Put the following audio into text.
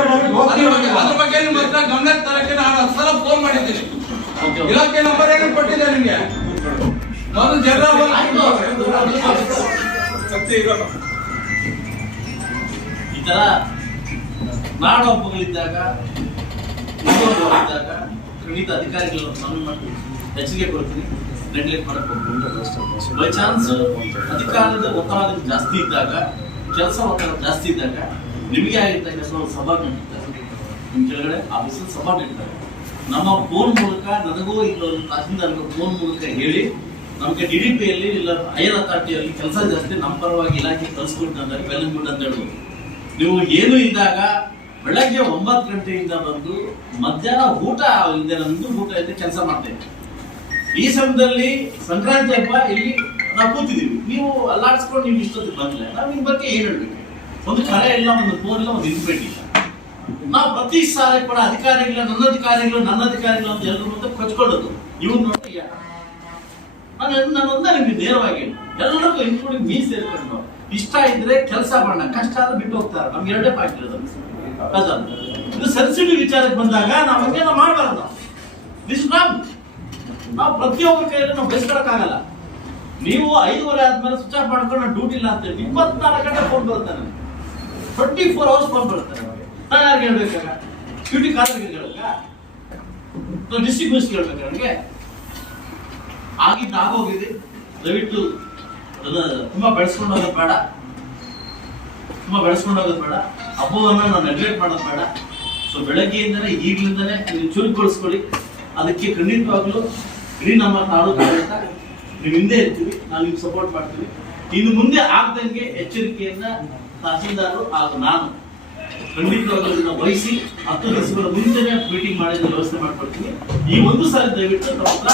ಅದ್ರ ಬಗ್ಗೆ ನಿಮ್ಮ ಹತ್ರ ಗಮನಕ್ಕೆ ತರಕ್ಕೆ ನಾನು 10 ಸಲ ಫೋನ್ ಮಾಡಿದ್ದೀನಿ. ಇಲಾಖೆ ನಂಬರ್ ಏನು ಕೊಟ್ಟಿದ್ದೆ ನಿಮ್ಗೆ? ಮೊದಲು ಈ ತರ ನಾಡಹಬ್ಬಗಳಿದ್ದಾಗ ಇದ್ದಾಗ ಖಂಡಿತ ಅಧಿಕಾರಿಗಳು ನಾನು ಹೆಚ್ಚಿಗೆ ಕೊಡ್ತೀನಿ. ನೆಗ್ಲೆಕ್ಟ್ ಮಾಡಕ್ ಹೋಗ್ತೀನಿ. ಬೈ ಚಾನ್ಸ್ ಅಧಿಕಾರದ ಒತ್ತಡ ಜಾಸ್ತಿ ಇದ್ದಾಗ, ಕೆಲಸ ಒತ್ತಡ ಜಾಸ್ತಿ ಇದ್ದಾಗ ನಿಮಗೆ ಆಗಿದ್ದಾಗ ಸಭಾ ನಡೀತಾರೆ. ನಿಮ್ ಕೆಳಗಡೆ ಆಫೀಸಲ್ಲಿ ಸಭಾ ನಡೀತಾರೆ. ನಮ್ಮ ಫೋನ್ ಮೂಲಕ ನನಗೂ ಇಲ್ಲೊಂದು ತಹಸೀಲ್ದಾರ್ಗೂ ಫೋನ್ ಮೂಲಕ ಹೇಳಿ ನಮ್ಗೆ DDPಯಲ್ಲಿ ಇಲ್ಲ ಹೈಯರ್ ಅಥಾರಿಟಿಯಲ್ಲಿ ಕೆಲಸ ಜಾಸ್ತಿ ನಮ್ಮ ಪರವಾಗಿ ಇಲಾಖೆ ಕಳಿಸ್ಕೊಟ್ಟು ಅಂತಾರೆ. ವೆಲ್ ಗುಡ್ ಅಂತ ಹೇಳುದು. ನೀವು ಏನು ಇದ್ದಾಗ ಬೆಳಗ್ಗೆ 9 ಗಂಟೆಯಿಂದ ಬಂದು ಮಧ್ಯಾಹ್ನ ಊಟ ಇಲ್ಲದೆ ನಮ್ದು ಊಟ ಇಲ್ಲದೆ ಕೆಲಸ ಮಾಡ್ತೇವೆ. ಈ ಸಮಯದಲ್ಲಿ ಸಂಕ್ರಾಂತಿ ಹಬ್ಬ ಇಲ್ಲಿ ನಾವು ಕೂತಿದೀವಿ, ನೀವು ಅಲ್ಲಾಡ್ಸ್ಕೊಂಡು ನೀವು ಇಷ್ಟೊತ್ತಿಗೆ ಬಂದ್ರೆ ನಾವು ನಿಮ್ ಬಗ್ಗೆ ಏನ್ ಹೇಳ್ಬೇಕು? ಒಂದು ಕರೆ ಇಲ್ಲ, ಒಂದು ಫೋನ್ ಇಲ್ಲ, ಒಂದು ಇನ್ಫೆಂಟ್ ಇಲ್ಲ. ನಾವು ಪ್ರತಿ ಸಾಲ ಕೂಡ ಅಧಿಕಾರಿಗಳ ನನ್ನ ಅಧಿಕಾರಿಗಳು ಅಂತ ಎಲ್ಲರೂ ಮತ್ತೆ ಕೊಚ್ಕೊಳ್ಳೋದು. ಇವ್ರು ನೋಡಿ ನಾನು ಒಂದೇ ನಿಮ್ಗೆ ನೇರವಾಗಿ ಎಲ್ಲರಿಗೂ ಇನ್ಕ್ಲೂಡಿಂಗ್ ಮೀ ಸೇರ್ಕೊಂಡು ಇಷ್ಟ ಇದ್ರೆ ಕೆಲಸ ಮಾಡೋಣ, ಕಷ್ಟ ಆದ್ರೆ ಬಿಟ್ಟು ಹೋಗ್ತಾರೆ. ನಮ್ಗೆ 2 ಪಾಯಿಂಟ್ ಇರೋದು. ಇದು ಸೆನ್ಸಿಟಿವ್ ವಿಚಾರಕ್ಕೆ ಬಂದಾಗ ನಾವು ಹಂಗೇನೋ ಮಾಡಬಾರ್ದು. This wrong. ನಾವು ಪ್ರತಿಯೊಬ್ಬರ ಕೈಯಲ್ಲಿ ನಾವು ಬಯಸ್ಕೊಳಕ್ಕಾಗಲ್ಲ. ನೀವು 5:30 ಆದ್ಮೇಲೆ ಸ್ವಿಚ್ ಆಫ್ ಮಾಡ್ಕೊಂಡು ನಾನು ಡ್ಯೂಟಿ ಇಲ್ಲ ಅಂತೇಳಿ 24 ಗಂಟೆ ಫೋನ್ ಬರುತ್ತೆ ನನಗೆ. 24 ಅವರ್ಸ್ ಫೋನ್ ಬರುತ್ತೆ. ನಾನು ಯಾರಿಗೆ ಹೇಳ್ಬೇಕಾಗ? ಡ್ಯೂಟಿ ಕಾರ್ಮಿಕರಿಗೆ ಹೇಳ್ಬೇಕಾ? ಡಿಸ್ಟ್ರಿಕ್ಟ್ ಮಿನಿಸ್ಟರ್ ಹೇಳ್ಬೇಕಾ? ನನಗೆ ಆಗೋಗಿದೆ. ದಯವಿಟ್ಟು ತುಂಬಾ ಬೆಳೆಸ್ಕೊಂಡು ಹೋಗೋದು ಬೇಡ. ಹಬ್ಬವನ್ನ ನಾವು ನೆಗ್ಲೆಕ್ಟ್ ಮಾಡೋದು ಬೇಡ. ಸೊ ಬೆಳಗ್ಗೆಯಿಂದನೇ ಈಗಲಿಂದನೇ ನೀವು ಚುರುಕುಗೊಳಿಸ್ಕೊಳ್ಳಿ. ಅದಕ್ಕೆ ಖಂಡಿತವಾಗ್ಲೂ ಇಡೀ ನಮ್ಮ ತಾಲೂಕಾಡಳಿತ ನೀವು ಹಿಂದೆ ಇರ್ತೀವಿ, ನಾವು ನಿಮ್ಗೆ ಸಪೋರ್ಟ್ ಮಾಡ್ತೀವಿ. ಇನ್ನು ಮುಂದೆ ಆಗದಂಗೆ ಎಚ್ಚರಿಕೆಯನ್ನ ತಹಸೀಲ್ದಾರರು ಹಾಗೂ ನಾನು ಖಂಡಿತವಾಗ್ಲೂ ವಹಿಸಿ 10 ದಿವಸಗಳ ಮುಂಚೆನೆ ಮೀಟಿಂಗ್ ಮಾಡಿದ ವ್ಯವಸ್ಥೆ ಮಾಡ್ಕೊಡ್ತೀನಿ. ಈ ಒಂದು ಸಾರಿ ದಯವಿಟ್ಟು ನಮ್ಮ ಹತ್ರ